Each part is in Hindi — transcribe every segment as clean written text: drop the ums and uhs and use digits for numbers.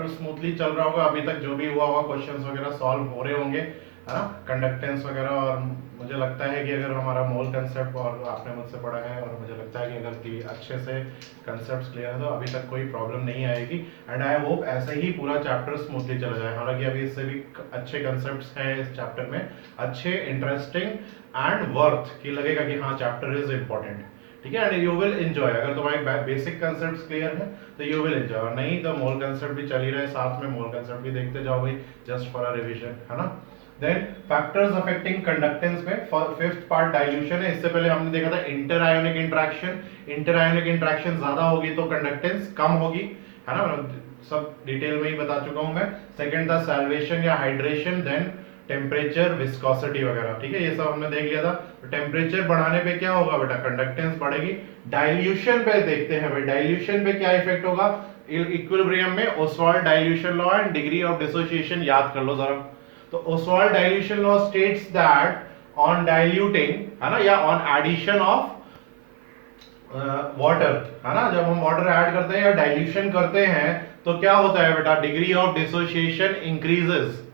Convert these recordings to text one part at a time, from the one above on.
चैप्टर स्मूथली चल रहा होगा, अभी तक जो भी हुआ होगा क्वेश्चंस वगैरह सॉल्व हो रहे होंगे, है ना, कंडक्टेंस वगैरह। और मुझे लगता है कि अगर हमारा मोल कंसेप्ट और आपने मुझसे पढ़ा है, और मुझे लगता है कि अगर कि अच्छे से कंसेप्ट क्लियर है तो अभी तक कोई प्रॉब्लम नहीं आएगी। एंड आई होप ऐसे ही पूरा चैप्टर स्मूथली चला जाए। हालांकि अभी इससे भी अच्छे कंसेप्ट हैं इस चैप्टर में, अच्छे, इंटरेस्टिंग एंड वर्थ कि लगेगा कि हाँ चैप्टर इज इम्पोर्टेंट। ठीक है, एंड यू विल एंजॉय। अगर तुम्हारे बेसिक कंसेप्ट्स क्लियर है तो यू विल एंजॉय, और नहीं तो मोल कंसेप्ट भी चल ही रहे साथ में, मोल कंसेप्ट भी देखते जाओ भाई, जस्ट फॉर अ रिवीजन, है ना। देन फैक्टर्स अफेक्टिंग कंडक्टेंस में फिफ्थ पार्ट डाइल्यूशन है। इससे पहले हमने देखा था inter ionic interaction. Inter ionic interaction ज्यादा होगी तो कंडक्टेंस कम होगी, है ना, सब डिटेल में ही बता चुका हूं मैं। सेकंड था सैल्वेशन या हाइड्रेशन, देन टेम्परेचर, विस्कोसिटी वगैरह। ठीक है, ये सब हमने देख लिया था। तो टेम्परेचर बढ़ाने पे क्या होगा बेटा, कंडक्टेंस बढ़ेगी। डाइल्यूशन पे देखते हैं भाई, डाइल्यूशन पे क्या इफेक्ट होगा इक्विलिब्रियम में। Oswald dilution law and degree of dissociation याद कर लो जरा। तो Oswald dilution law states that on diluting, है ना, या ऑन एडिशन ऑफ वाटर, है ना, जब हम वाटर ऐड करते हैं या डाइल्यूशन करते हैं तो क्या होता है बेटा, degree of dissociation increases.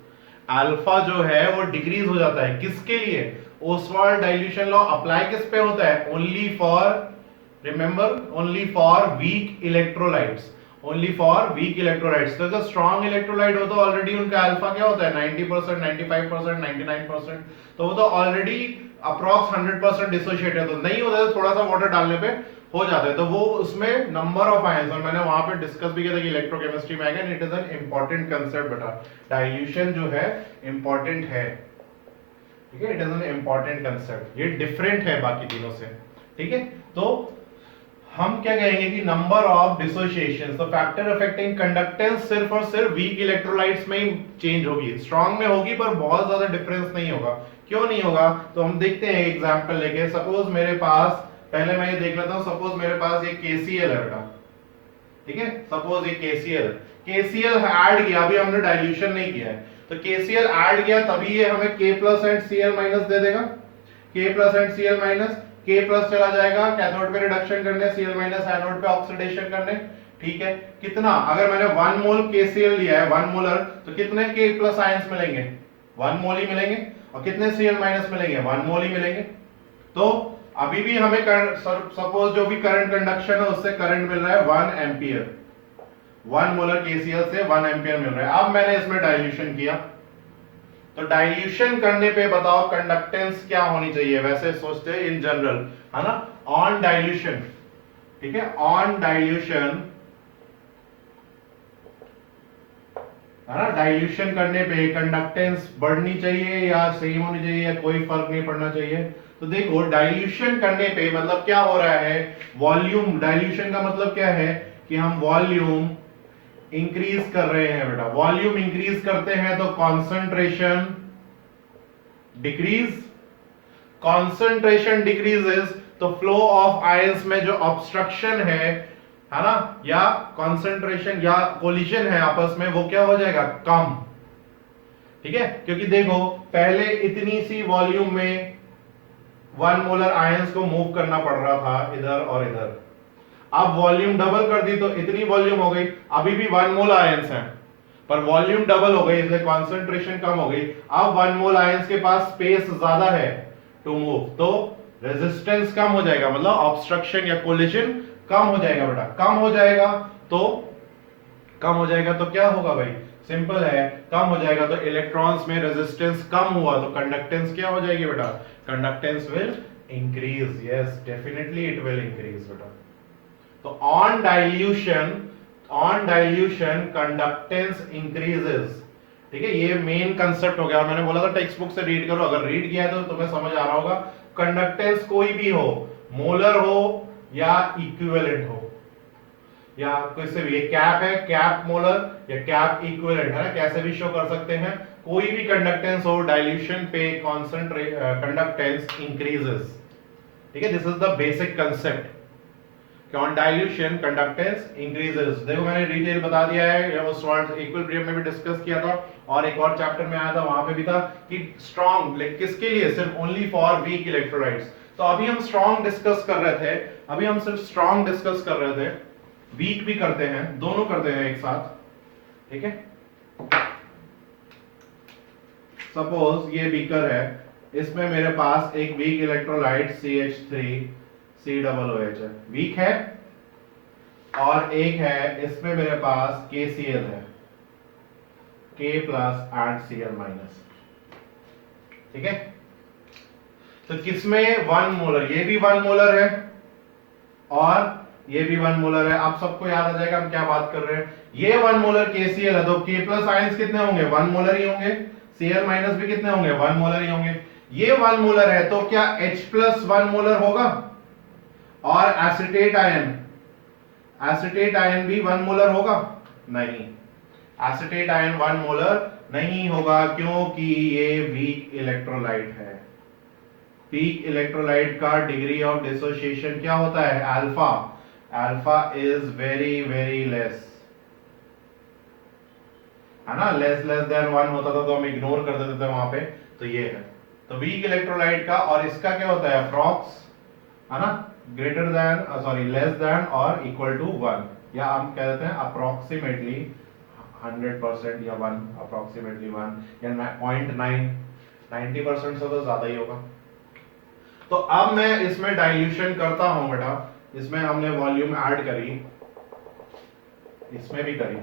Alpha जो है वो डिक्रीज हो जाता है, किसके लिए, ओस्वाल्ड डाइल्यूशन लॉ अप्लाई किस पे होता है, only for, remember, only for weak electrolytes, only for weak electrolytes. तो स्ट्रॉन्ग इलेक्ट्रोलाइट हो तो ऑलरेडी उनका अल्फा क्या होता है 90%, 95%, 99%, तो वो तो ऑलरेडी अप्रॉक्स 100% डिसोशिएट है, तो नहीं होता है, थोड़ा सा वाटर डालने पे हो जाता है। तो वो उसमें नंबर ऑफ आयंस, और मैंने वहां पे डिस्कस भी किया था कि इलेक्ट्रोकेमिस्ट्री में आएगा, it is an important concept बेटा, डाइल्यूशन जो है इंपॉर्टेंट है। ठीक है, it is an important concept, ये डिफरेंट है बाकी तीनों से। ठीक है, तो हम क्या कहेंगे कि नंबर ऑफ डिसोसिएशन, तो फैक्टर अफेक्टिंग कंडक्टेंस सिर्फ और सिर्फ वीक इलेक्ट्रोलाइट्स में ही चेंज होगी, स्ट्रॉन्ग में होगी पर बहुत ज्यादा डिफरेंस नहीं होगा। क्यों नहीं होगा, तो हम देखते हैं एग्जांपल लेके। सपोज मेरे पास, पहले मैं ये देख लेता हूं, सपोज मेरे पास ये KCl है बेटा। ठीक है, सपोज ये KCl ऐड किया, अभी हमने डाइल्यूशन नहीं किया है, तो KCl ऐड किया तभी ये हमें K plus and Cl minus दे देगा। K plus and Cl minus, K plus चला जाएगा कैथोड पे रिडक्शन करने, Cl माइनस एनोड पे ऑक्सीडेशन करने। ठीक है, कितना, अगर मैंने 1 मोल KCl लिया है, 1 मोलर, तो कितने K प्लस आयंस मिलेंगे, 1 मोल ही मिलेंगे, और कितने Cl माइनस मिलेंगे, 1 मोल ही मिलेंगे। तो अभी भी हमें सपोज जो भी करंट कंडक्शन है उससे करंट मिल रहा है 1 एम्पियर, 1 मोलर KCl से 1 एम्पियर मिल रहा है। अब मैंने इसमें डाइल्यूशन किया, तो डाइल्यूशन करने पे बताओ कंडक्टेंस क्या होनी चाहिए, वैसे सोचते हैं इन जनरल, है ना, ऑन डाइल्यूशन। ठीक है, ऑन डाइल्यूशन, है ना, डाइल्यूशन करने पे कंडक्टेंस बढ़नी चाहिए या सेम होनी चाहिए या कोई फर्क नहीं पड़ना चाहिए। तो देखो डाइल्यूशन करने पे मतलब क्या हो रहा है, वॉल्यूम, डाइल्यूशन का मतलब क्या है कि हम वॉल्यूम इंक्रीज कर रहे हैं बेटा। वॉल्यूम इंक्रीज करते हैं तो कॉन्सेंट्रेशन डिक्रीज, कॉन्सेंट्रेशन डिक्रीजेस तो फ्लो ऑफ आयंस में जो ऑब्स्ट्रक्शन है ना, या कॉन्सेंट्रेशन या कोलिजन है आपस में, वो क्या हो जाएगा, कम। ठीक है, क्योंकि देखो पहले इतनी सी वॉल्यूम में 1 मोलर आयंस को मूव करना पड़ रहा था इधर और इधर, अब वॉल्यूम डबल कर दी तो इतनी वॉल्यूम हो गई, अभी भी 1 मोल आयंस हैं पर वॉल्यूम डबल हो गई, इसलिए कॉन्सेंट्रेशन कम हो गई। अब 1 मोल आयंस के पास स्पेस ज्यादा है टू मूव, तो रेजिस्टेंस कम हो जाएगा, मतलब ऑब्स्ट्रक्शन या कोलिजन कम हो जाएगा बेटा। कम हो जाएगा तो क्या होगा भाई, सिंपल है, कम हो जाएगा तो इलेक्ट्रॉन्स में रेजिस्टेंस कम हुआ तो कंडक्टेंस क्या हो जाएगी बेटा, conductance will increase. Yes, definitely it will increase बेटा। तो ऑन डाइल्यूशन कंडक्टेंस इंक्रीजेस। ठीक है, ये मेन कंसेप्ट हो गया, और मैंने बोला था टेक्स्ट बुक से रीड करो, अगर रीड किया है तो तुम्हें समझ आ रहा होगा। कंडक्टेंस कोई भी हो, मोलर हो या इक्विवेलेंट हो, या कैसे भी, ये कैप है, कैप मोलर या कैप इक्विवेलेंट, है ना, कैसे भी शो कर सकते हैं। कोई भी कंडक्टेंस हो, डाइल्यूशन पे कंडक्टेंस इंक्रीजेस। ठीक है, this is the basic concept, on dilution conductance increases. देखो मैंने डिटेल बता दिया है, ओस्वाल्ड इक्विलिब्रियम में भी डिस्कस किया था, और एक और चैप्टर में आया था वहां पे भी था कि स्ट्रॉन्ग किसके लिए, सिर्फ ओनली फॉर वीक इलेक्ट्रोलाइट्स। तो अभी हम स्ट्रॉन्ग डिस्कस कर रहे थे, अभी हम सिर्फ स्ट्रॉन्ग डिस्कस कर रहे थे, वीक भी करते हैं, दोनों करते हैं एक साथ। ठीक है, सपोज ये बीकर है, इसमें मेरे पास एक वीक इलेक्ट्रोलाइट CH3COOH है, वीक है, और एक है इसमें मेरे पास KCl है, K plus and Cl minus. ठीक है, तो किसमें 1 मोलर, ये भी 1 मोलर है और ये भी 1 मोलर है। आप सबको याद आ जाएगा हम क्या बात कर रहे हैं। ये 1 मोलर KCl है, तो K प्लस आयंस कितने होंगे, 1 मोलर ही होंगे, Cl माइनस भी कितने होंगे, 1 मोलर ही होंगे। ये 1 मोलर है तो क्या H प्लस 1 मोलर होगा, और एसिटेट आयन भी 1 मोलर होगा, नहीं, एसिटेट आयन 1 मोलर नहीं होगा, क्योंकि ये वीक इलेक्ट्रोलाइट है। वीक इलेक्ट्रोलाइट का डिग्री ऑफ डिसोसिएशन क्या होता है, alpha. Alpha is very very less, है ना, लेस देन 1 होता था तो हम इग्नोर कर देते थे वहां पे, तो ये है। तो वीक इलेक्ट्रोलाइट का, और इसका क्या होता है, अप्रॉक्स, है ना, greater than sorry less than और इक्वल टू 1, या हम कह देते हैं अप्रोक्सीमेटली 100% या 1, अप्रोक्सीमेटली 1 या 0.9, 90% से तो ज्यादा ही होगा। तो अब मैं इसमें डाइल्यूशन करता हूं बेटा, इसमें हमने वॉल्यूम ऐड करी, इसमें भी करी।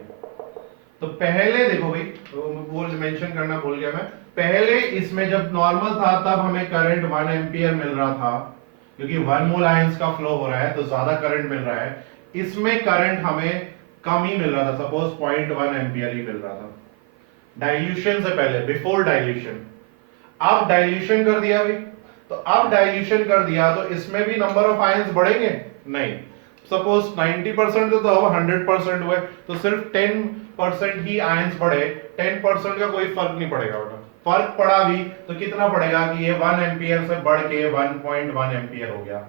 तो पहले देखो भाई, वो मेंशन करना भूल गया मैं, पहले इसमें जब नॉर्मल था तब हमें करंट 1 एम्पियर मिल रहा था, क्योंकि 1 मोल आयंस का फ्लो हो रहा है तो ज्यादा करंट मिल रहा है। इसमें करंट हमें कम ही मिल रहा था, सपोज 0.1 एम्पियर ही मिल रहा था डाइल्यूशन से पहले, बिफोर डाइल्यूशन। अब डाइल्यूशन कर दिया भाई, तो अब डाइल्यूशन कर दिया तो इसमें भी नंबर ऑफ आयंस बढ़ेंगे, नहीं, सपोज 90% तो अब 100% हुए, तो सिर्फ 10% ही आयंस बढ़े, 10% का कोई फर्क नहीं पड़ेगा बेटा। फर्क पड़ा भी तो कितना पड़ेगा कि ये 1 एम्पियर से बढ़ के 1.1 एम्पियर हो गया,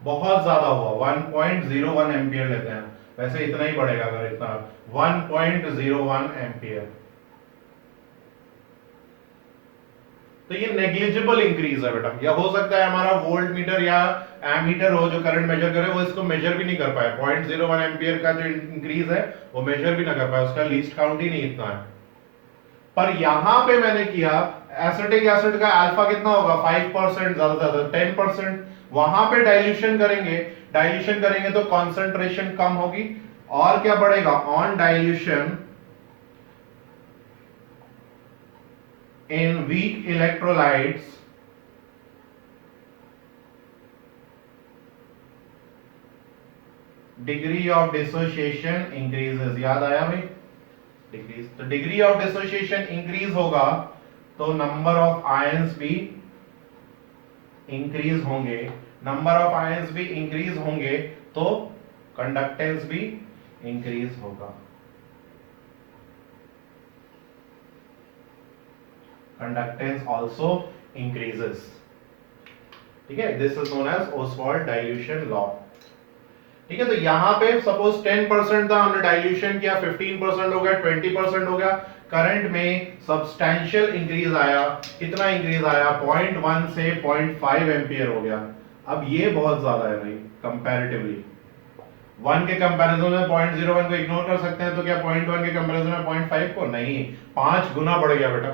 बहुत ज्यादा हुआ, 1.01 एम्पियर लेते हैं, वैसे इतना ही बढ़ेगा अगर इतना, 1.01 एम्पियर। तो ये नेग्लिजिबल इंक्रीज है बेटा, या हो सकता है हमारा वोल्ट मीटर या एमीटर हो जो करंट मेजर करे, वो इसको मेजर भी नहीं कर पाए, 0.01 एम्पियर का जो इंक्रीज है वो मेजर भी ना कर पाए, उसका लीस्ट काउंट ही नहीं इतना है। पर यहां पे मैंने किया, एसिटिक एसिड का अल्फा कितना होगा, 5%, ज्यादा से ज्यादा 10%, वहां पे डाइल्यूशन करेंगे तो कॉन्सेंट्रेशन कम होगी, और क्या बढ़ेगा, on dilution in weak electrolytes degree of dissociation increases। याद आया भाई, डिग्रीज, तो डिग्री ऑफ डिसोसिएशन इंक्रीज होगा तो नंबर ऑफ आयंस भी इंक्रीज होंगे, नंबर ऑफ आयंस भी इंक्रीज होंगे तो कंडक्टेंस भी इंक्रीज होगा, कंडक्टेंस आल्सो इंक्रीजेस। ठीक है, this is known as Ostwald dilution law. ठीक है, तो यहां पे सपोज 10% था, हमने डाइल्यूशन किया, 15% हो गया, 20% हो गया, करंट में सब्सटैंशियल इंक्रीज आया, कितना इंक्रीज आया, 0.1 से 0.5 एम्पियर हो गया। अब ये बहुत ज्यादा है भाई कंपैरेटिवली, 1 के कंपैरिजन में 0.01 को इग्नोर कर सकते हैं, तो क्या 0.1 के कंपैरिजन में 0.5 को, नहीं, 5 गुना बढ़ गया बेटा,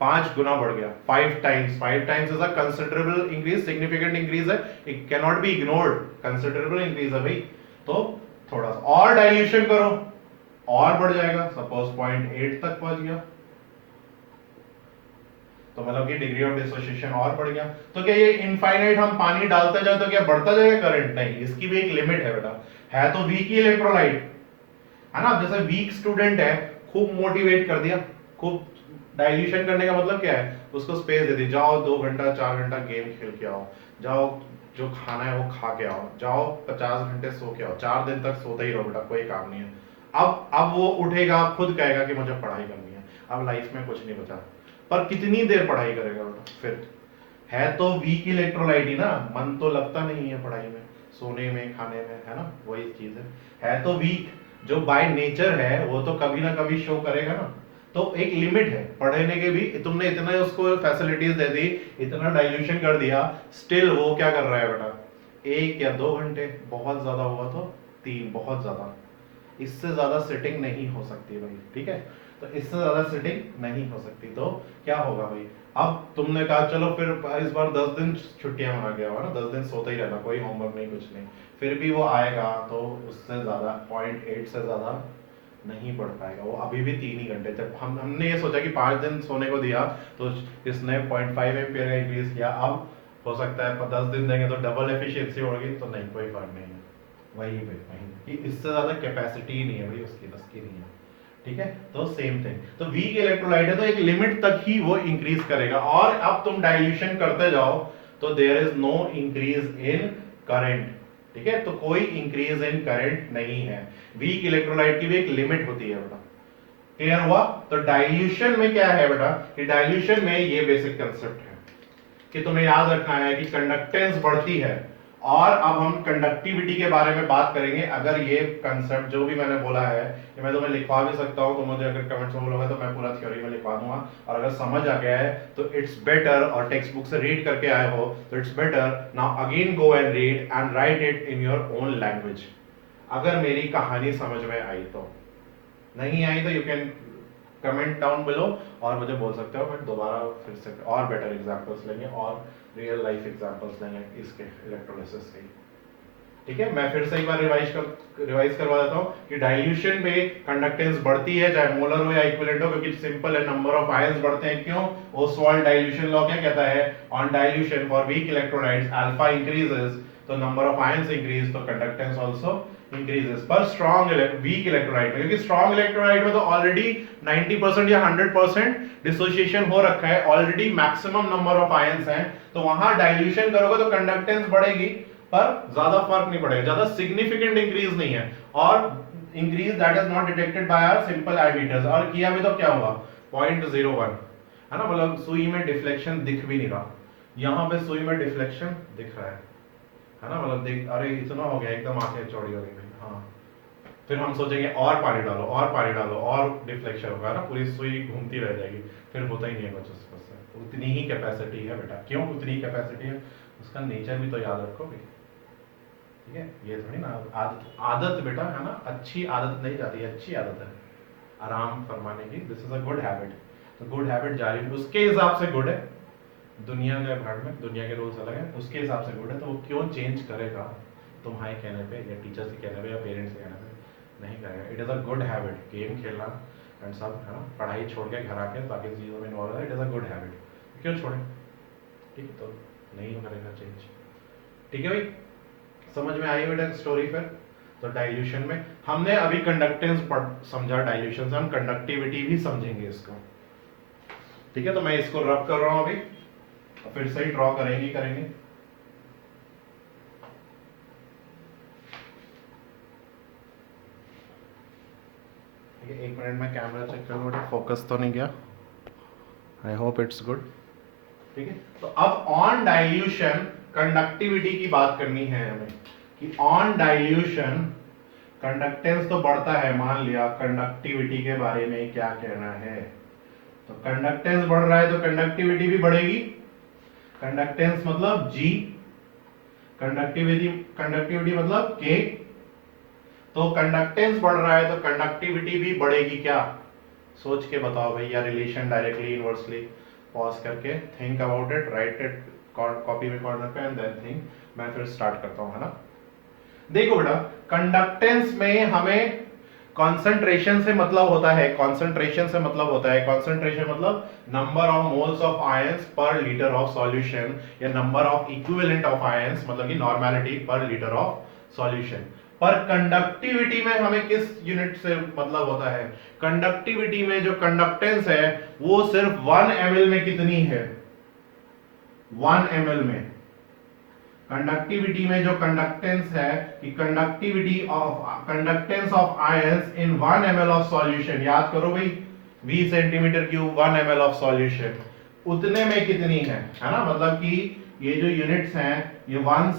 5 गुना बढ़ गया, 5 times is a considerable increase, significant increase है, it can not be ignored, considerable increase है भाई। तो थोड़ा सा और डाइल्यूशन करो और बढ़ जाएगा, सपोज 0.8 तक पहुंच गया, तो मतलब कि डिग्री ऑफ डिसोसिएशन और बढ़ गया। तो क्या ये इनफाइनाइट हम पानी डालते जाए तो क्या बढ़ता जाएगा करंट, नहीं, इसकी भी एक लिमिट है बेटा, है तो वीक ही इलेक्ट्रोलाइट, है ना, जैसे वीक स्टूडेंट है, खूब मोटिवेट कर दिया, खूब डाइल्यूशन करने का मतलब क्या है, उसको स्पेस दे दी, जाओ 2 घंटा 4 घंटा गेम खेल के आओ, जाओ जो खाना है वो खा के आओ, जाओ 50 घंटे सो के आओ, 4 दिन तक सोते ही रहो बेटा, कोई काम नहीं है। अब वो उठेगा, खुद कहेगा कि मुझे पढ़ाई करनी है, अब लाइफ में कुछ नहीं बचा, पर कितनी देर पढ़ाई करेगा बेटा, फिर है तो वीक इलेक्ट्रोलाइट ही ना, मन तो लगता नहीं है पढ़ाई में, सोने में, खाने में, है ना, वही चीज है तो वीक, जो बाय नेचर है वो तो कभी ना कभी शो करेगा ना। तो एक लिमिट है पढ़ने के भी, तुमने इतना उसको फैसिलिटीज दे दी, इतना डाइल्यूशन कर दिया, स्टिल वो क्या कर रहा है बेटा, 1 या 2 घंटे, बहुत ज्यादा हुआ तो 3, बहुत ज्यादा, इससे ज्यादा सिटिंग नहीं हो सकती भाई, ठीक है। तो इससे ज्यादा सिटिंग नहीं हो सकती, तो क्या होगा भाई, अब तुमने कहा चलो फिर इस बार 10 दिन छुट्टियां मांगा गया होगा ना, 10 दिन सोते ही रहना, कोई होमवर्क नहीं कुछ नहीं, फिर भी वो आएगा तो उससे ज्यादा 0.8 से ज्यादा नहीं पढ़ पाएगा, वो अभी भी 3 ही घंटे। जब हमने ये सोचा कि 5 दिन सोने को दिया तो इसने 0.5 एम्पियर का इंक्रीज किया, अब हो सकता है 10 दिन देंगे तो डबल एफिशिएंसी होगी, तो नहीं कोई फर्क नहीं है, वही पे वही कि इससे ज्यादा कैपेसिटी ही नहीं है भाई उसकी, बस की नहीं है, ठीक है। तो सेम थिंग, तो वीक इलेक्ट्रोलाइट है तो एक लिमिट तक ही वो इंक्रीज करेगा, और अब तुम डाइल्यूशन करते जाओ तो there is no increase in current, ठीक है, तो कोई इंक्रीज इन करंट नहीं है। वीक इलेक्ट्रोलाइट की भी एक लिमिट होती है बेटा, क्लियर हुआ। तो डाइल्यूशन में क्या है बेटा, कि डाइल्यूशन में ये बेसिक कंसेप्ट है कि तुम्हें याद रखना है कि कंडक्टेंस बढ़ती है, और अब हम कंडक्टिविटी के बारे में बात करेंगे। अगर ये कंसेप्ट जो भी मैंने बोला है कि मैं तुम्हें लिखवा भी सकता हूं, तो मुझे अगर कमेंट्स में बोलोगे तो मैं पूरा थ्योरी में लिखवा दूंगा, और अगर समझ आ गया है तो इट्स बेटर, और टेक्स्ट बुक से रीड करके आए हो तो it's better now again go and read and right it in your own language. अगर मेरी कहानी समझ में आई तो, नहीं आई तो you can comment down below और मुझे बोल सकते हो, मैं दोबारा फिर से और बेटर एग्जांपल्स लेंगे और रियल लाइफ एग्जांपल्स लेंगे इसके इलेक्ट्रोलिसिस के, ठीक है। मैं फिर से एक बार रिवाइज करवा देता हूँ कि डाइल्यूशन में कंडक्टेंस बढ़ती है, चाहे मोलर हो या इक्विवेलेंट हो, क्योंकि सिंपल है, नंबर ऑफ आयंस बढ़ते हैं। क्यों? ओस्वाल्ड डाइल्यूशन लॉ क्या कहता है, on dilution for weak electrolytes alpha increases, तो नंबर ऑफ आयंस इंक्रीज, तो कंडक्टेंस आल्सो इंक्रीजेस। पर स्ट्रॉन्ग वीक इलेक्ट्रोलाइट में, क्योंकि स्ट्रॉन्ग इलेक्ट्रोलाइट में तो ऑलरेडी 90% या 100% डिसोसिएशन हो रखा है, already maximum number of ions हैं, तो वहां डाइल्यूशन करोगे तो कंडक्टेंस बढ़ेगी, पर ज्यादा फर्क नहीं पड़ेगा, ज्यादा सिग्निफिकेंट इंक्रीज नहीं है, और increase that is not detected by our simple ammeters. और किया भी तो क्या हुआ, 0.01 है ना, मतलब सुई में डिफ्लेक्शन दिख भी नहीं रहा, यहाँ पे सुई में डिफ्लेक्शन दिख रहा है ना, मतलब देख, अरे इतना हो गया, एकदम आंखें चौड़ी हो गई भाई, हाँ। फिर हम सोचेंगे और पानी डालो और पानी डालो और डिफ्लेक्शन होगा ना, पूरी सुई घूमती रह जाएगी, फिर होता ही नहीं है कुछ उसको से। उतनी ही कैपेसिटी है बेटा, क्यों उतनी ही कैपेसिटी है, उसका नेचर भी तो याद रखोगे, ठीक है। ये थोड़ी ना आदत बेटा है ना, अच्छी आदत नहीं जाती है, अच्छी आदत है आराम फरमाने की, this is a good habit, तो गुड हैबिट जारी उसके हिसाब से गुड है, दुनिया के भर में दुनिया के रूल्स अलग हैं, उसके हिसाब से गुड है, तो वो क्यों चेंज करेगा तुम्हारे कहने पे या टीचर्स के कहने पे या पेरेंट्स के कहने पे, नहीं करेगा। It is a good habit, game खेलना एंड सब है ना, पढ़ाई छोड़ के घर आके बाकी चीज़ों में इन्वॉल्व है, it is a good habit, क्यों छोड़े, ठीक, तो नहीं करेगा चेंज, ठीक है भाई। समझ में आई बेटा स्टोरी। फिर तो डाइल्यूशन में हमने अभी कंडक्टेंस समझा, डाइल्यूशन से हम कंडक्टिविटी भी समझेंगे इसको, ठीक है। तो मैं इसको रब कर रहा हूं अभी, फिर से ही ड्रॉ करेंगे। एक मिनट में कैमरा चेक करूँ बेटा, फोकस तो नहीं गया, आई होप इट्स गुड, ठीक है। तो अब ऑन डाइल्यूशन कंडक्टिविटी की बात करनी है हमें, कि ऑन डाइल्यूशन कंडक्टेंस तो बढ़ता है, मान लिया, कंडक्टिविटी के बारे में क्या कहना है, तो कंडक्टेंस बढ़ रहा है तो कंडक्टिविटी भी बढ़ेगी, कंडक्टेंस मतलब G, कंडक्टिविटी मतलब K, तो कंडक्टेंस बढ़ रहा है तो कंडक्टिविटी भी बढ़ेगी क्या, सोच के बताओ भाई, या रिलेशन डायरेक्टली इनवर्सली, पॉज करके think about it, right it copy में कॉर्नर पे एंड देन थिंक। मैं फिर स्टार्ट करता हूं, है ना। देखो बेटा, कंडक्टेंस में हमें कंसंट्रेशन से मतलब होता है, कंसंट्रेशन मतलब number of moles of ions पर लीटर ऑफ सॉल्यूशन, या number of equivalent of ions, मतलब कि नॉर्मेलिटी पर लीटर ऑफ सॉल्यूशन। पर कंडक्टिविटी में हमें किस यूनिट से मतलब होता है, कंडक्टिविटी में जो कंडक्टेंस है वो सिर्फ 1 ml में कितनी है, 1 ml में। कंडक्टिविटी में जो कंडक्टेंस है, कि conductance of ions in 1 ml of solution, याद करो भाई, 20 centimetre cube 1 ml of solution, उतने में कितनी है ना, मतलब कि ये जो यूनिट्स हैं, ये 1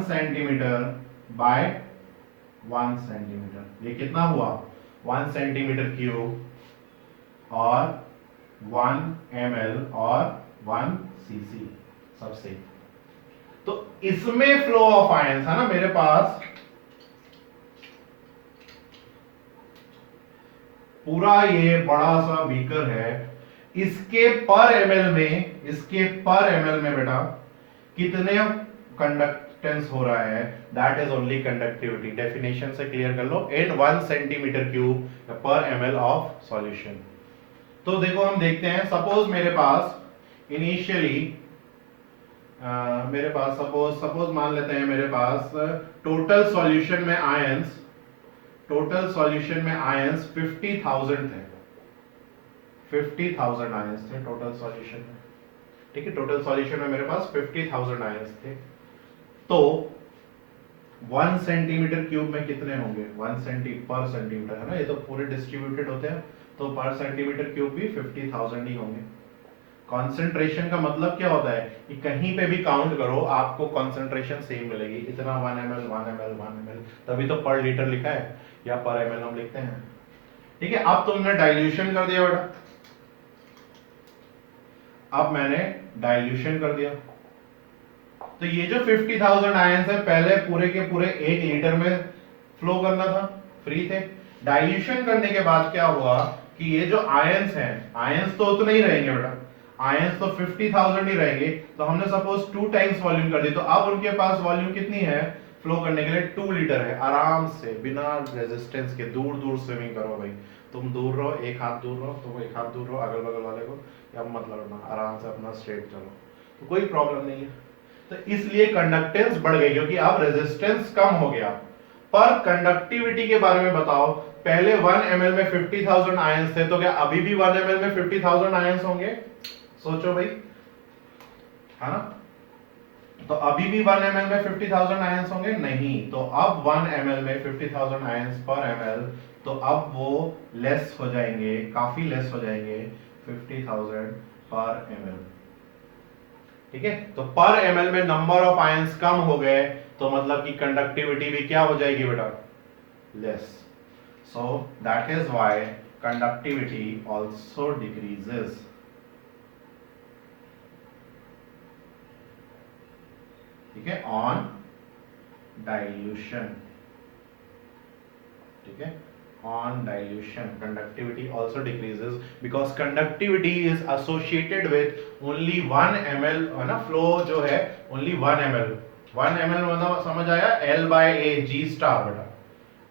सेंटीमीटर बाय 1 सेंटीमीटर, ये कितना हुआ, 1 सेंटीमीटर क्यूब और 1 ml और 1 cc सबसे। तो इसमें फ्लो ऑफ आयंस है ना मेरे पास, पूरा ये बड़ा सा बीकर है, इसके पर एमएल में बेटा कितने कंडक्टेंस हो रहा है, that is only conductivity. Definition से क्लियर कर लो, इन 1 सेंटीमीटर क्यूब पर एमएल ऑफ सॉल्यूशन। तो देखो हम देखते हैं, सपोज मेरे पास इनिशियली मेरे पास सपोज मान लेते हैं मेरे पास टोटल सॉल्यूशन में आयंस 50,000 थे, 50,000 आयंस थे टोटल सॉल्यूशन में। ठीक है, टोटल सॉल्यूशन में मेरे पास 50,000 आयंस थे। तो 1 सेंटीमीटर क्यूब में कितने होंगे, 1 पर सेंटीमीटर है ना, ये तो पूरे डिस्ट्रीब्यूटेड होते हैं, तो पर सेंटीमीटर क्यूब भी 50,000 ही होंगे। कॉन्सेंट्रेशन का मतलब क्या होता है कि कहीं पे भी काउंट करो आपको कॉन्सेंट्रेशन सेम मिलेगी, इतना 1 ml 1 ml 1 ml, तभी तो पर लीटर लिखा है या पर ml हम लिखते हैं। ठीक है, अब तुमने डाइल्यूशन कर दिया बेटा, अब मैंने डाइल्यूशन कर दिया, तो ये जो 50,000 आयंस है पहले पूरे के पूरे 1 लीटर में फ्लो करना था, फ्री थे। डाइल्यूशन करने के बाद क्या हुआ कि ये जो आयंस हैं, आयंस तो उतने ही रहेंगे बेटा, आयंस तो 50,000 ही रहेंगे, तो हमने सपोज 2 टाइम्स वॉल्यूम कर दी, तो अब उनके पास वॉल्यूम कितनी है फ्लो करने के लिए, 2 लीटर है, आराम से बिना रेजिस्टेंस के दूर दूर स्विमिंग करो भाई, तुम दूर रहो, एक हाथ दूर रहो, तुम एक हाथ दूर रहो अगल बगल वाले को, या मतलब ना आराम से अपना स्ट्रेट चलो, तो कोई प्रॉब्लम नहीं है। तो इसलिए कंडक्टेंस बढ़ गई क्योंकि अब रेजिस्टेंस कम हो गया। पर कंडक्टिविटी के बारे में बताओ, पहले 1 ml में 50,000 आयंस थे, तो क्या अभी भी 1 ml में 50,000 आयंस होंगे, सोचो भाई, है ना, तो अभी भी 1 ml में 50,000 आयंस होंगे नहीं, तो अब 1 ml में 50,000 आयंस पर ml, तो अब वो लेस हो जाएंगे, काफी लेस हो जाएंगे 50,000 पर ml। ठीक है, तो पर ml में नंबर ऑफ आयंस कम हो गए, तो मतलब कि कंडक्टिविटी भी क्या हो जाएगी बेटा, less. So that is why conductivity also decreases. ठीक है, ऑन डाइल्यूशन। ठीक है, on dilution conductivity also decreases because conductivity is associated with only 1 ml, है ना, फ्लो जो है only 1 ml, 1 ml मतलब समझ आया, L by A G star बेटा।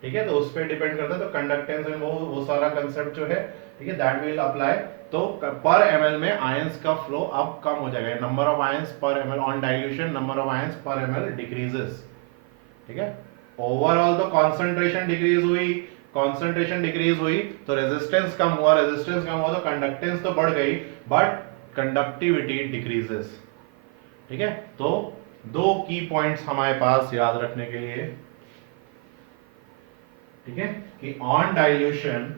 ठीक है, तो उस पर डिपेंड करता है, तो कंडक्टेंस एंड वो सारा कंसेप्ट जो है, ठीक है, दैट विल अप्लाई। तो पर ml में आयंस का फ्लो अब कम हो जाएगा, नंबर ऑफ आयंस पर ml on dilution, number of ions पर ml डिक्रीजेस। ठीक है, ओवरऑल तो कंसंट्रेशन डिक्रीज हुई, कंसंट्रेशन डिक्रीज हुई तो रेजिस्टेंस कम हुआ, रेजिस्टेंस कम हुआ तो कंडक्टेंस तो बढ़ गई, बट कंडक्टिविटी डिक्रीजेस। ठीक है, तो 2 की पॉइंट्स हमारे पास याद रखने के लिए, ठीक है, कि ऑन डाइल्यूशन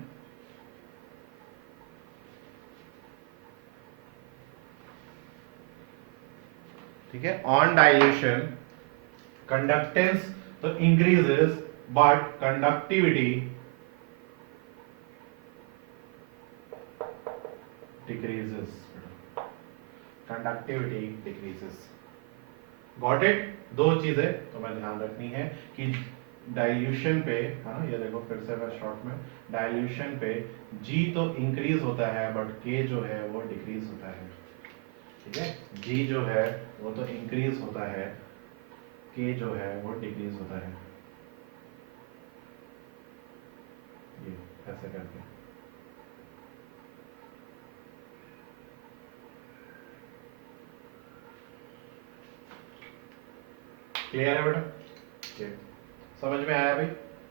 ठीक है, ऑन डाइल्यूशन कंडक्टेंस तो increases but conductivity decreases, conductivity decreases। Got it, 2 चीजें तुम्हें ध्यान रखनी है कि डाइल्यूशन पे, है ना, ये देखो फिर से मैं शॉर्ट में, डाइल्यूशन पे G तो इंक्रीज होता है बट K जो है वो डिक्रीज होता है। ठीक है, G जो है वो तो इंक्रीज होता है, K जो है वो डिक्रीज होता है, ये ऐसे करके। क्लियर है बेटा, समझ में आया भाई?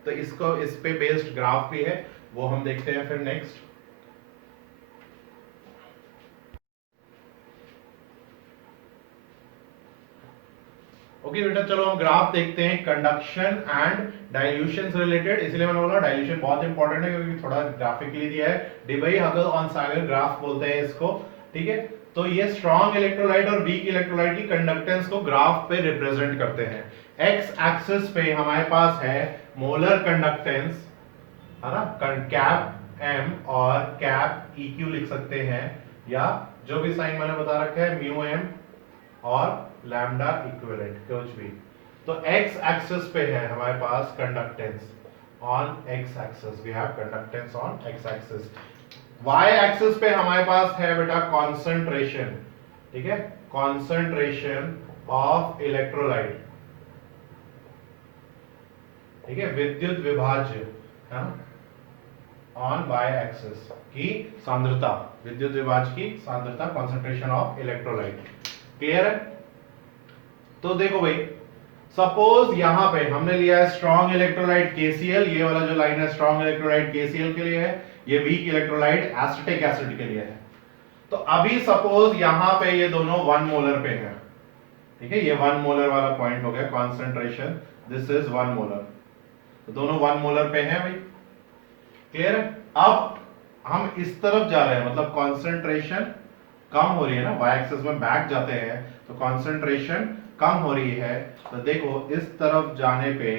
तो इसको इस पे बेस्ड ग्राफ भी है, वो हम देखते हैं फिर नेक्स्ट। ओके बेटा, चलो हम ग्राफ देखते हैं कंडक्शन एंड डाइल्यूशन से रिलेटेड, इसलिए मैंने बोला डाइल्यूशन बहुत इंपॉर्टेंट है क्योंकि थोड़ा ग्राफिकली दिया है, डिबाई हगल ऑन सागर ग्राफ बोलते हैं इसको। ठीक है, तो ये स्ट्रॉन्ग इलेक्ट्रोलाइट और वीक इलेक्ट्रोलाइट की कंडक्टेंस को ग्राफ पे रिप्रेजेंट करते हैं। एक्स एक्सिस पे हमारे पास है मोलर कंडक्टेंस, है ना, कैप एम और कैप EQ लिख सकते हैं, या जो भी साइन मैंने बता रखा है म्यू एम और लैम्डा इक्विवेलेंट कुछ भी। तो एक्स एक्सिस पे है हमारे पास conductance on x axis, we have conductance on x axis. Y axis पे हमारे पास है बेटा कॉन्सेंट्रेशन, ठीक है, कॉन्सेंट्रेशन ऑफ इलेक्ट्रोलाइट, ठीक है, विद्युत विभाज्य, है ना, ऑन वाई एक्सिस की सांद्रता, विद्युत विभाज्य की सांद्रता, कॉन्सेंट्रेशन ऑफ इलेक्ट्रोलाइट। क्लियर है? तो देखो भाई, सपोज यहां पे हमने लिया है स्ट्रॉन्ग इलेक्ट्रोलाइट KCl, ये वाला जो लाइन है स्ट्रॉन्ग इलेक्ट्रोलाइट KCl के लिए है, ये वीक इलेक्ट्रोलाइट एसिटिक एसिड के लिए है। तो अभी सपोज यहां पे ये दोनों 1 मोलर पे है, ठीक है, ये 1 मोलर वाला पॉइंट हो गया कॉन्सेंट्रेशन, दिस इज 1 मोलर, तो दोनों 1 मोलर पे हैं भाई। क्लियर है? अब हम इस तरफ जा रहे हैं, मतलब कॉन्सेंट्रेशन कम हो रही है ना, वाई एक्सिस में बैक जाते हैं तो कॉन्सेंट्रेशन कम हो रही है। तो देखो इस तरफ जाने पे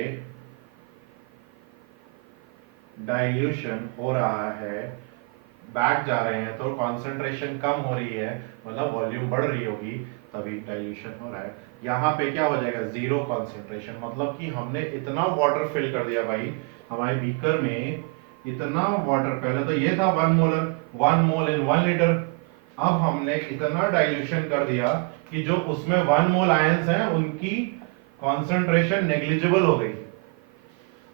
डाइल्यूशन हो रहा है, बैक जा रहे हैं तो कॉन्सेंट्रेशन कम हो रही है, मतलब वॉल्यूम बढ़ रही होगी, तभी डाइल्यूशन हो रहा है। यहां पे क्या हो जाएगा, जीरो कॉन्सेंट्रेशन, मतलब कि हमने इतना वाटर फिल कर दिया भाई हमारे बीकर में, इतना वाटर, पहले तो ये था 1 मोलर, 1 मोल इन 1 लीटर, अब हमने इतना डाइल्यूशन कर दिया कि जो उसमें 1 मोल आयंस हैं उनकी कॉन्सेंट्रेशन नेग्लिजिबल हो गई।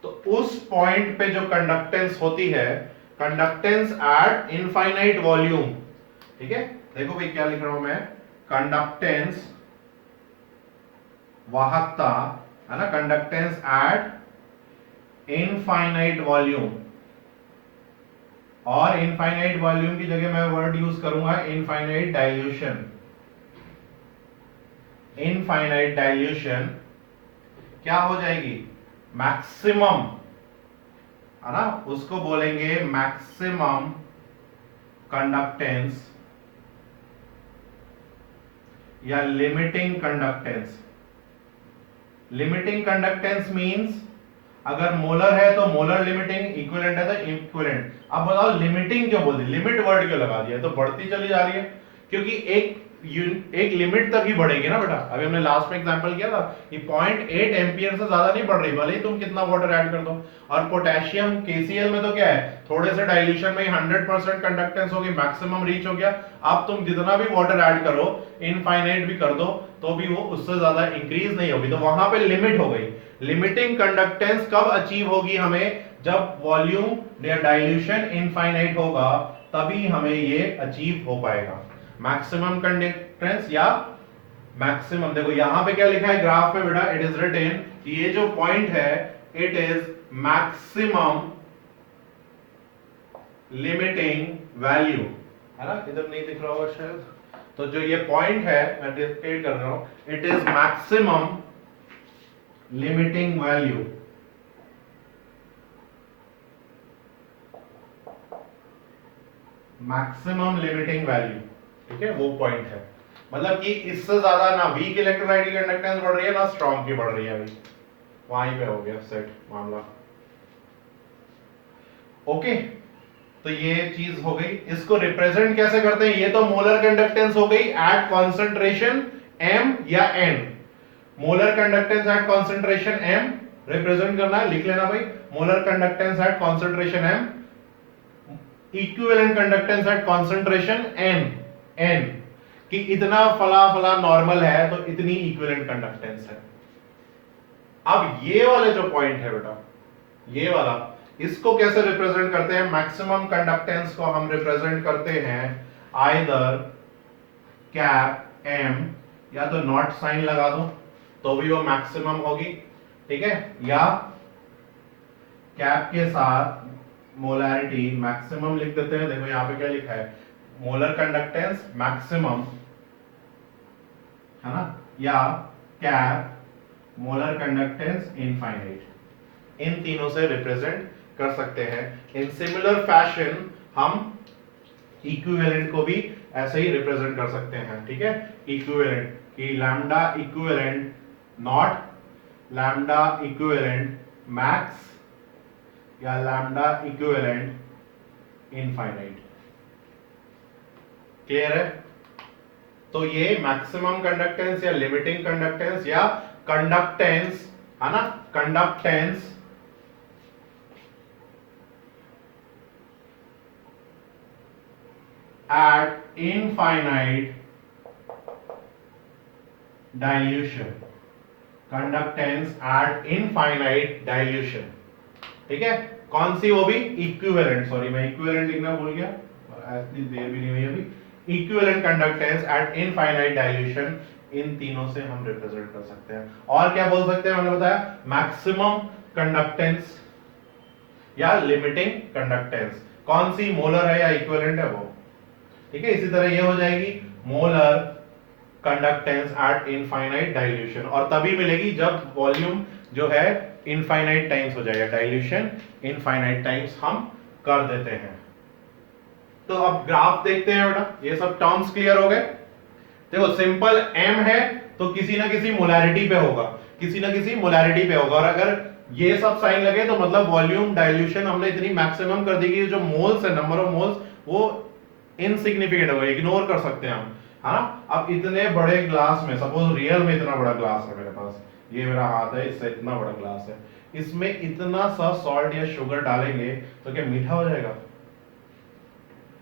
तो उस पॉइंट पे जो कंडक्टेंस होती है, कंडक्टेंस एट इनफाइनाइट वॉल्यूम, ठीक है, देखो भाई क्या लिख रहा हूं मैं, कंडक्टेंस, वाहकता, है ना, कंडक्टेंस एट इनफाइनाइट वॉल्यूम, और इनफाइनाइट वॉल्यूम की जगह मैं वर्ड यूज करूंगा इनफाइनाइट डाइल्यूशन। इनफाइनाइट डाइल्यूशन क्या हो जाएगी, मैक्सिमम, है ना, उसको बोलेंगे मैक्सिमम कंडक्टेंस या limiting conductance. Limiting conductance means अगर मोलर है तो मोलर लिमिटिंग, इक्विवेलेंट है तो इक्विवेलेंट। अब बताओ लिमिटिंग क्यों बोल दी, लिमिट वर्ड क्यों लगा दिया, तो बढ़ती चली जा रही है, क्योंकि एक लिमिट तक ही बढ़ेगी ना बेटा। अभी हमने लास्ट में एग्जांपल किया था कि 0.8 एम्पियर से ज्यादा नहीं बढ़ रही, भले ही तुम कितना वाटर ऐड कर दो। और पोटेशियम KCl में तो क्या है, थोड़े से डाइल्यूशन में ही 100% कंडक्टेंस होगी, मैक्सिमम रीच हो गया। अब तुम जितना भी वाटर ऐड करो, इनफाइनाइट भी कर दो, तो भी वो उससे ज्यादा इंक्रीज नहीं होगी, तो वहां पे लिमिट हो गई। लिमिटिंग कंडक्टेंस कब अचीव होगी हमें, जब वॉल्यूम या डाइल्यूशन इनफाइनाइट होगा, तभी हमें ये अचीव हो पाएगा मैक्सिमम कंडक्टेंस या मैक्सिमम। देखो यहां पे क्या लिखा है ग्राफ में बेटा, इट इज रिटन, ये जो पॉइंट है it is maximum limiting value, है ना, इधर नहीं दिख रहा होगा शायद, तो जो ये पॉइंट है मैं डिस्क्राइब कर रहा हूं, it is maximum limiting value. Maximum limiting value, ठीक है, वो पॉइंट है, मतलब कि इससे ज्यादा ना वीक इलेक्ट्रोलाइट की कंडक्टेंस बढ़ रही है ना स्ट्रॉन्ग की बढ़ रही है, अभी वहीं पे हो गया सेट मामला। ओके, तो ये चीज हो गई। इसको रिप्रेजेंट कैसे करते हैं, ये तो मोलर कंडक्टेंस हो गई एट कॉन्सेंट्रेशन M या N। Molar conductance at concentration M represent करना है, लिख लेना भाई, molar conductance at concentration M, equivalent conductance at concentration N कि इतना फला फला नॉर्मल है तो इतनी इक्विवेलेंट कंडक्टेंस है। अब ये वाले जो पॉइंट है बेटा, ये वाला, इसको कैसे रिप्रेजेंट करते हैं, मैक्सिमम कंडक्टेंस को हम रिप्रेजेंट करते हैं आइदर कैप M, या तो नॉट साइन लगा दो तो भी वो मैक्सिमम होगी, ठीक है, या कैप के साथ मोलैरिटी मैक्सिमम लिख देते हैं। देखो यहां पे क्या लिखा है, मोलर कंडक्टेंस मैक्सिमम, है ना, या कैप मोलर कंडक्टेंस इनफाइनाइट, इन तीनों से रिप्रेजेंट कर सकते हैं। इन सिमिलर फैशन हम इक्विवेलेंट को भी ऐसे ही रिप्रेजेंट कर सकते हैं, ठीक है, इक्विवेलेंट कि lambda equivalent not, lambda equivalent max, या लैम्डा इक्विवेलेंट इनफाइनाइट। क्लियर है? तो ये मैक्सिमम कंडक्टेंस या लिमिटिंग कंडक्टेंस या कंडक्टेंस, है ना, conductance at infinite dilution, conductance at infinite dilution. ठीक है, कौन सी, वो भी इक्विवेलेंट, सॉरी मैं इक्विवेलेंट लिखना भूल गया, इतनी देर भी नहीं हुई अभी। Equivalent conductance at infinite dilution, इन तीनों से हम रिप्रेजेंट कर सकते हैं। और क्या बोल सकते हैं, मैंने बताया मैक्सिमम कंडक्टेंस या लिमिटिंग कंडक्टेंस, कौन सी, मोलर है या इक्विवेलेंट है वो। ठीक है, इसी तरह ये हो जाएगी molar conductance at infinite dilution, और तभी मिलेगी जब वॉल्यूम जो है इनफाइनाइट टाइम्स हो जाएगा, डाइल्यूशन इनफाइनाइट टाइम्स हम कर देते हैं। तो अब ग्राफ देखते हैं बेटा, ये सब टर्म्स क्लियर हो गए। देखो सिंपल m है तो किसी ना किसी मोलैरिटी पे होगा, किसी ना किसी मोलैरिटी पे होगा, और अगर ये सब साइन लगे तो मतलब वॉल्यूम डाइल्यूशन हमने इतनी मैक्सिमम कर दी कि जो मोल्स है, नंबर ऑफ मोल्स, वो इनसिग्निफिकेंट होगा, इग्नोर कर सकते हैं हम, है ना। अब इतने बड़े ग्लास में, सपोज रियल में इतना बड़ा ग्लास है मेरे पास, ये मेरा हाथ है, इससे इतना बड़ा ग्लास है, इसमें इतना सा सॉल्ट या शुगर डालेंगे तो क्या मीठा हो जाएगा,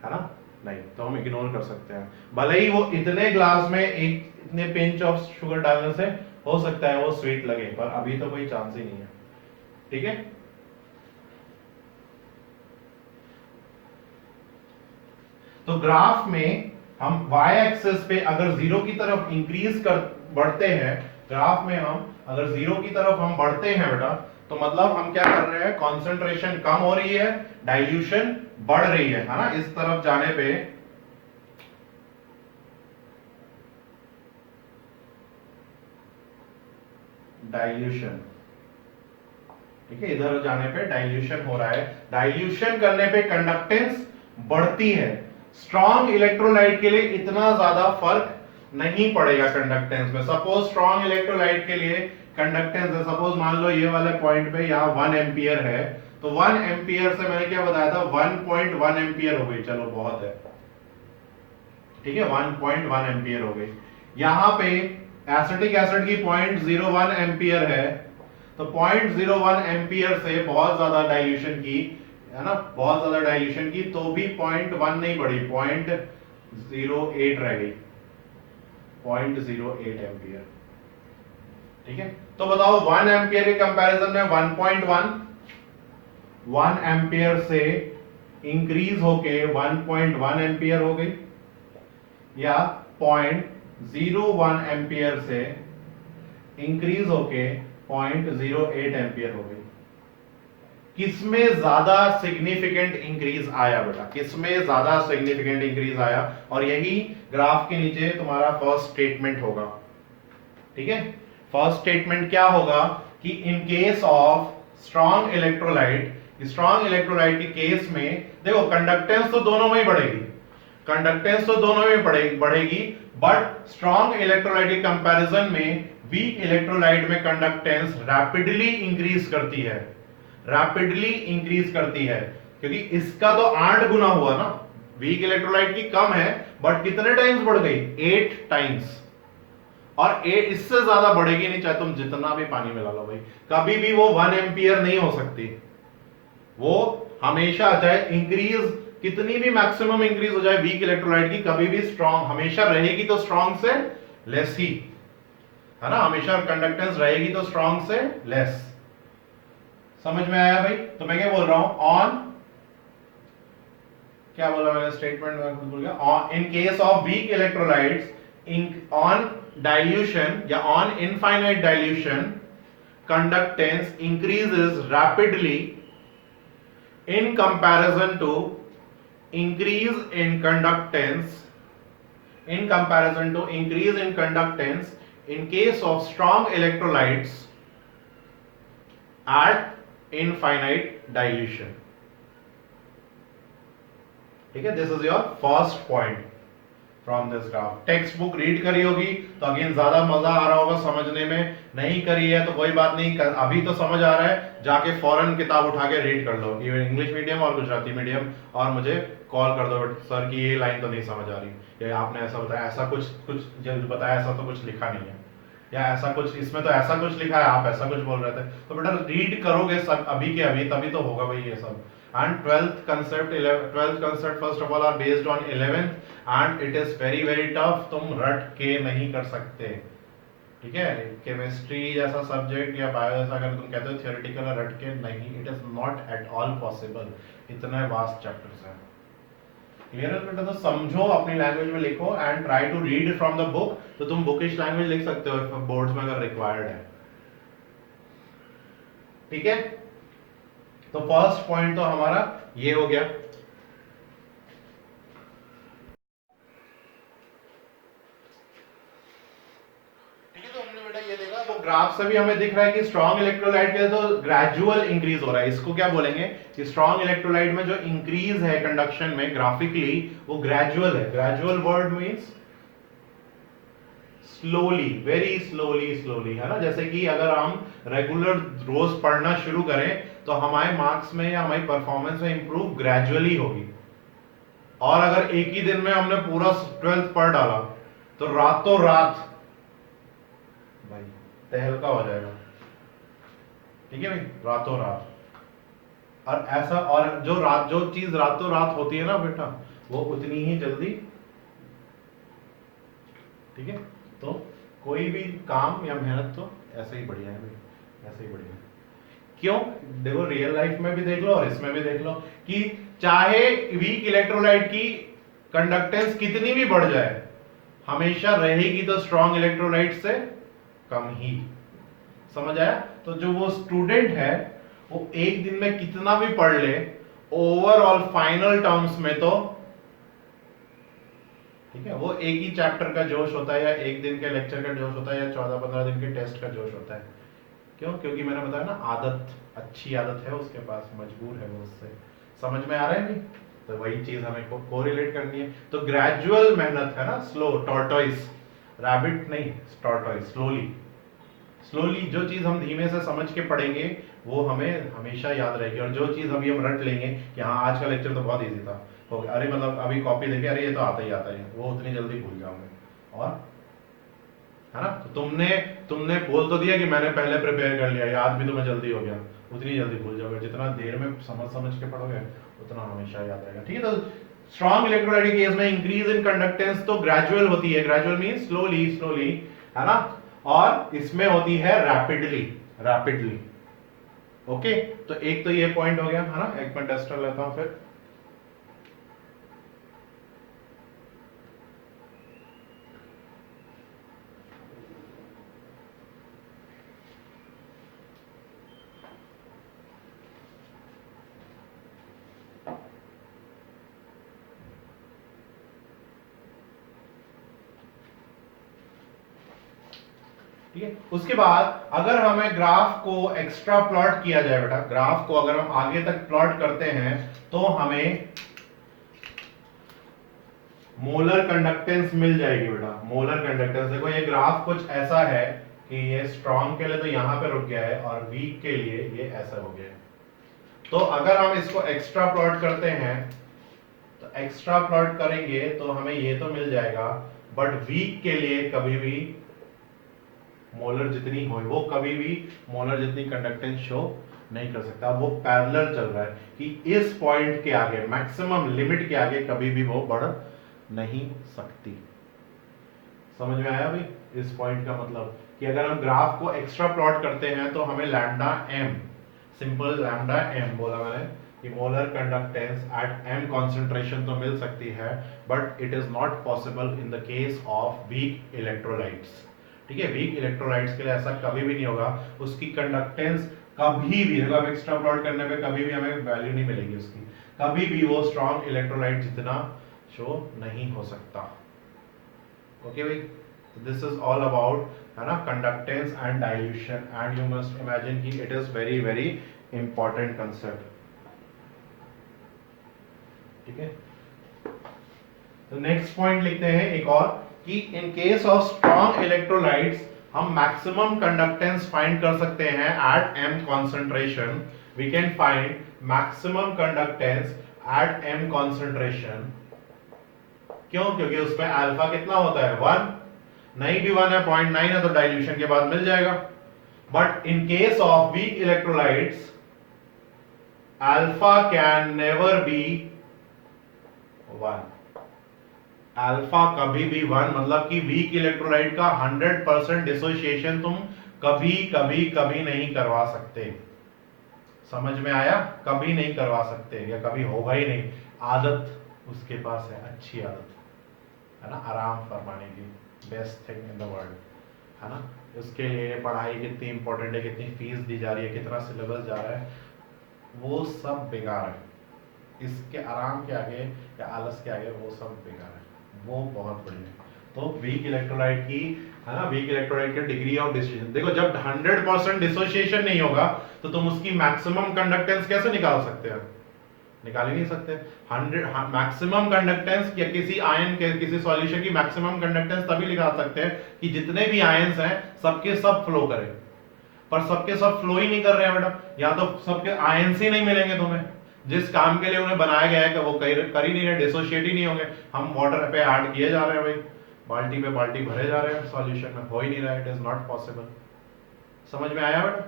है ना, नहीं, तो हम इग्नोर कर सकते हैं। भले ही वो इतने ग्लास में एक इतने पिंच ऑफ शुगर डालने से हो सकता है वो स्वीट लगे, पर अभी तो कोई चांस ही नहीं है। ठीक है, तो ग्राफ में हम y एक्सिस पे अगर जीरो की तरफ इंक्रीज कर बढ़ते हैं, ग्राफ में हम अगर जीरो की तरफ हम बढ़ते हैं बेटा, तो मतलब हम क्या कर रहे हैं, कंसंट्रेशन कम हो रही है, डाइल्यूशन बढ़ रही है ना। इस तरफ जाने पे डाइल्यूशन, ठीक है, इधर जाने पे डाइल्यूशन हो रहा है, डाइल्यूशन करने पे कंडक्टेंस बढ़ती है। स्ट्रॉन्ग इलेक्ट्रोलाइट के लिए इतना ज्यादा फर्क नहीं पड़ेगा कंडक्टेंस में। सपोज स्ट्रॉन्ग इलेक्ट्रोलाइट के लिए कंडक्टेंस है, सपोज मान लो ये वाले पॉइंट पे यहाँ 1 एम्पियर है, तो 1 एम्पियर से मैंने क्या बताया था, 1.1 एम्पियर हो गई, चलो बहुत है, ठीक है, 1.1 एम्पियर हो गई। यहाँ पे एसिटिक एसिड की 0.01 एम्पियर है, तो 0.01 एम्पियर से बहुत ज्यादा डाइल्यूशन की, है ना, बहुत ज्यादा डाइल्यूशन की, तो भी 0.1 नहीं बढ़ी, 0.08 रह गई, 0.08 एम्पियर। ठीक है, तो बताओ 1 एम्पियर के कंपैरिजन में 1 एम्पियर से इंक्रीज होके 1.1 एम्पियर हो गई, या 0.01 एम्पियर से इंक्रीज होके 0.08 एम्पियर हो गई। किसमें ज्यादा सिग्निफिकेंट इंक्रीज आया बेटा, किसमें ज्यादा सिग्निफिकेंट इंक्रीज आया, और यही ग्राफ के नीचे तुम्हारा फर्स्ट स्टेटमेंट होगा। ठीक है, फर्स्ट स्टेटमेंट क्या होगा कि in case of strong electrolyte, strong electrolyte के केस में देखो कंडक्टेंस तो दोनों में ही बढ़ेगी, कंडक्टेंस तो दोनों में बढ़ेगी, बट स्ट्रॉन्ग इलेक्ट्रोलाइट के कंपैरिजन में वीक इलेक्ट्रोलाइट में कंडक्टेंस रैपिडली इंक्रीज करती है, रैपिडली इंक्रीज करती है, क्योंकि इसका तो 8 गुना हुआ ना, वीक इलेक्ट्रोलाइट की कम है, बट कितने टाइम्स बढ़ गई, 8 टाइम्स, और 8 इससे ज्यादा बढ़ेगी नहीं, चाहे तुम जितना भी पानी मिला लो भाई, कभी भी वो 1 एम्पियर नहीं हो सकती, वो हमेशा चाहे इंक्रीज कितनी भी मैक्सिमम इंक्रीज हो जाए वीक इलेक्ट्रोलाइट की, कभी भी स्ट्रॉन्ग हमेशा रहेगी तो स्ट्रॉन्ग से लेस ही, है ना, हमेशा कंडक्टेंस रहेगी तो स्ट्रॉन्ग से लेस। समझ में आया भाई, तो मैं क्या बोल रहा हूं, ऑन, क्या बोला मैंने, स्टेटमेंट में खुद भूल गया, in case of weak electrolytes on dilution या on infinite dilution, conductance increases rapidly in comparison to increase in conductance, in comparison to increase in conductance in case of strong electrolytes at infinite dilution. ठीक है, this is your first point from this graph. Text book read करी होगी तो अगेन ज्यादा मजा आ रहा होगा समझने में, नहीं करी है तो कोई बात नहीं, अभी तो समझ आ रहा है, जाके फौरन किताब उठा के रीड कर लो, इवन इंग्लिश मीडियम और गुजराती मीडियम, और मुझे कॉल कर दो सर की ये लाइन तो नहीं समझ आ रही, या आपने ऐसा बताया, ऐसा कुछ जो बताया ऐसा तो कुछ लिखा नहीं है, या ऐसा कुछ इसमें तो ऐसा कुछ लिखा है, आप ऐसा कुछ बोल रहे थे, तो बेटा रीड करोगे सब अभी के अभी, तभी तो होगा भाई ये सब, and 12th concept first of all are based on 11th and it is very tough, तुम रट के नहीं कर सकते, ठीक है। केमिस्ट्री जैसा सब्जेक्ट या बायो जैसा अगर तुम कहते हो थियोरेटिकल रट के नहीं, it is not at all possible, इतने वास्ट चैप्टर्स हैं। क्लियर है बेटा? तो समझो, अपनी लैंग्वेज में लिखो and try to read from the book. तो तुम बुकिश लैंग्वेज लिख सकते हो बोर्ड्स में अगर रिक्वायर्ड है, ठीक है। तो फर्स्ट पॉइंट तो हमारा ये हो गया। तो ग्राफ से भी हमें दिख रहा है कि स्ट्रॉन्ग इलेक्ट्रोलाइट के लिए तो ग्रेजुअल इंक्रीज हो रहा है। इसको क्या बोलेंगे कि स्ट्रॉन्ग इलेक्ट्रोलाइट में जो इंक्रीज है कंडक्शन में ग्राफिकली वो ग्रेजुअल है। Gradual word means slowly, very slowly है ना। जैसे कि अगर हम रेगुलर रोज पढ़ना शुरू करें तो हमारे मार्क्स में या हमारी परफॉर्मेंस में इंप्रूव ग्रेजुअली होगी। और अगर एक ही दिन में हमने पूरा 12th पढ़ डाला तो रातों रात भाई तहलका हो जाएगा, ठीक है भाई, रातों रात। और ऐसा, और जो चीज रातों रात होती है ना बेटा, वो उतनी ही जल्दी, ठीक है। तो कोई भी काम या मेहनत तो ऐसे ही बढ़िया है भाई, ऐसे ही बढ़िया है। क्यों? देखो रियल लाइफ में भी देख लो और इसमें भी देख लो कि चाहे वीक इलेक्ट्रोलाइट की कंडक्टेंस कितनी भी बढ़ जाए, हमेशा रहेगी तो स्ट्रॉन्ग इलेक्ट्रोलाइट से कम ही। समझ आया? तो जो वो स्टूडेंट है वो एक दिन में कितना भी पढ़ ले, ओवरऑल फाइनल टर्म्स में तो, ठीक है, वो एक ही चैप्टर का जोश होता है या एक दिन के लेक्चर का जोश होता है या 14-15 दिन के टेस्ट का जोश होता है। क्यों? क्योंकि मैंने बताया ना, आदत, अच्छी आदत है उसके पास, मजबूर है वो उससे। समझ में आ रहा है नहीं? तो वही चीज हमें को रिलेट करनी है। तो ग्रेजुअल मेहनत है ना, स्लो, टॉर्टोइस, रैबिट नहीं, टॉर्टोइस, स्लोली जो चीज हम धीमे से समझ के पढ़ेंगे वो हमें हमेशा याद रहेगी। और जो चीज अभी हम रट लेंगे कि हाँ आज का लेक्चर तो बहुत इजी था, तो अरे मतलब अभी कॉपी देखे अरे ये तो आता ही है, वो उतनी जल्दी भूल जाओगे। और है ना, तो तुमने बोल तो दिया कि मैंने पहले प्रिपेयर कर लिया, याद भी तुम्हें जल्दी हो गया, उतनी जल्दी भूल जाओगे। जितना देर में समझ के पढ़ोगे उतना हमेशा याद रहेगा, ठीक है। तो स्ट्रॉन्ग इलेक्ट्रोलाइटिक केस में इंक्रीज इन कंडक्टेंस तो ग्रेजुअल होती है, ग्रेजुअल मींस स्लोली, है ना। और इसमें होती है रैपिडली। ओके, तो एक तो ये पॉइंट हो गया, है ना। एक मैं टेस्ट कर लेता हूं फिर। ठीक है, उसके बाद अगर हमें ग्राफ को एक्स्ट्रा प्लॉट किया जाए बेटा, ग्राफ को अगर हम आगे तक प्लॉट करते हैं तो हमें मोलर कंडक्टेंस मिल जाएगी बेटा। मोलर कंडक्टेंस देखो, ये ग्राफ कुछ ऐसा है कि ये स्ट्रॉन्ग के लिए तो यहां पे रुक गया है और वीक के लिए ये ऐसा हो गया है। तो अगर हम इसको एक्स्ट्रा प्लॉट करते हैं तो एक्स्ट्रा प्लॉट करेंगे तो हमें ये तो मिल जाएगा, बट वीक के लिए कभी भी मोलर जितनी हो, वो कभी भी मोलर जितनी कंडक्टेंस शो नहीं कर सकता। वो पैरेलल चल रहा है कि इस पॉइंट के आगे, मैक्सिमम लिमिट के आगे कभी भी वो बढ़ नहीं सकती। समझ में आया भाई इस पॉइंट का मतलब? कि अगर हम ग्राफ को एक्स्ट्रा प्लॉट करते हैं तो हमें lambda M, simple lambda M बोला मैंने, कि molar conductance at M concentration तो मिल सकती है, but it is not possible in the case of weak electrolytes. ठीक है, वीक इलेक्ट्रोलाइट्स के लिए ऐसा कभी भी नहीं होगा। उसकी कंडक्टेंस कभी भी, मतलब एक्स्ट्रा प्लॉट करने पे कभी भी हमें वैल्यू नहीं मिलेगी उसकी, कभी भी वो स्ट्रॉन्ग इलेक्ट्रोलाइट जितना शो नहीं हो सकता। ओके भाई, दिस इज ऑल अबाउट, है ना, conductance and dilution, and you must imagine कि it is very important concept. ठीक है, तो नेक्स्ट पॉइंट लिखते हैं एक और, कि in case of strong electrolytes हम मैक्सिमम कंडक्टेंस फाइंड कर सकते हैं at M concentration. We can find maximum conductance at M concentration. क्यों? क्योंकि उसमें अल्फा कितना होता है, 1, नहीं भी 1 है, 0.9 है, तो डाइल्यूशन के बाद मिल जाएगा। But in case of weak electrolytes alpha can never B one. Alpha कभी भी वन मतलब कि वीक इलेक्ट्रोलाइट का 100% डिसोसिएशन तुम कभी कभी कभी नहीं करवा सकते। समझ में आया? कभी नहीं करवा सकते या कभी होगा ही नहीं। आदत उसके पास है, अच्छी आदत है ना, आराम फरमाने की, best thing in the world है ना। उसके लिए पढ़ाई कितनी इंपॉर्टेंट है, कितनी फीस दी जा रही है, कितना सिलेबस जा रहा है, वो सब बेकार है। इसके आराम के आगे या आलस के आगे वो सब बेकार है, वो बहुत बढ़िया है। तो वीक इलेक्ट्रोलाइट की है ना, वीक इलेक्ट्रोलाइट की डिग्री ऑफ डिसोसिएशन देखो, जब 100% डिसोसिएशन नहीं होगा तो तुम उसकी मैक्सिमम कंडक्टेंस कैसे निकाल सकते हो? निकाल ही नहीं सकते। 100 मैक्सिमम कंडक्टेंस या किसी आयन के किसी सॉल्यूशन की मैक्सिमम कंडक्टेंस तभी निकाल सकते हैं कि जितने भी आयंस हैं सबके सब फ्लो करें। पर सबके सब फ्लो ही नहीं कर रहे हैं बेटा, या तो सबके आयंस ही नहीं मिलेंगे तुम्हें जिस काम के लिए उन्हें बनाया गया है कि वो कर ही नहीं रहे, डिसोशिएट ही नहीं होंगे। हम वाटर पे ऐड किए जा रहे हैं भाई, बाल्टी पे बाल्टी भरे जा रहे हैं, सॉल्यूशन में हो ही नहीं रहा है, इट इज नॉट पॉसिबल। समझ में आया बेटा?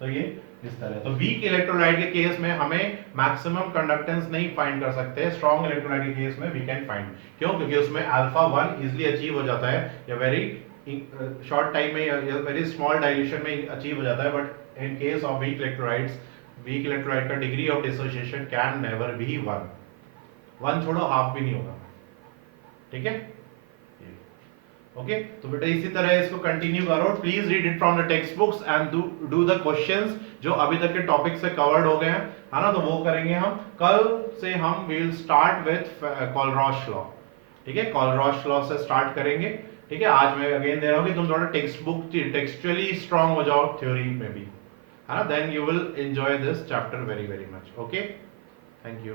तो ये इस तरह, तो वीक इलेक्ट्रोलाइट के केस में हमें मैक्सिमम कंडक्टेंस नहीं फाइंड कर सकते, स्ट्रॉन्ग इलेक्ट्रोलाइट के केस में वी कैन फाइंड। क्यों? क्योंकि उसमें अल्फा 1 इजीली अचीव हो जाता है, या वेरी शॉर्ट टाइम में या वेरी स्मॉल डाइल्यूशन में अचीव हो जाता है। But in case of weak electrolytes, weak electrolyte का degree of dissociation can never be 1। 1 छोड़ो, हाफ भी नहीं होगा। ठीक है? ओके तो बेटा इसी तरह इसको कंटिन्यू करो। Please read it from the text books and do the questions जो अभी तक के टॉपिक से कवर्ड हो गए हैं, है ना, तो वो करेंगे हम कल से। हम विल स्टार्ट विथ कॉलरॉश लॉ। ठीक है, कॉलरॉश लॉ से स्टार्ट करेंगे। ठीक है, आज मैं अगेन दे रहा हूं कि तुम थोड़ा टेक्स्ट बुक टेक्सचुअली स्ट्रांग हो जाओ थ्योरी में भी, है ना, then you will enjoy this chapter very very much. Okay, thank you.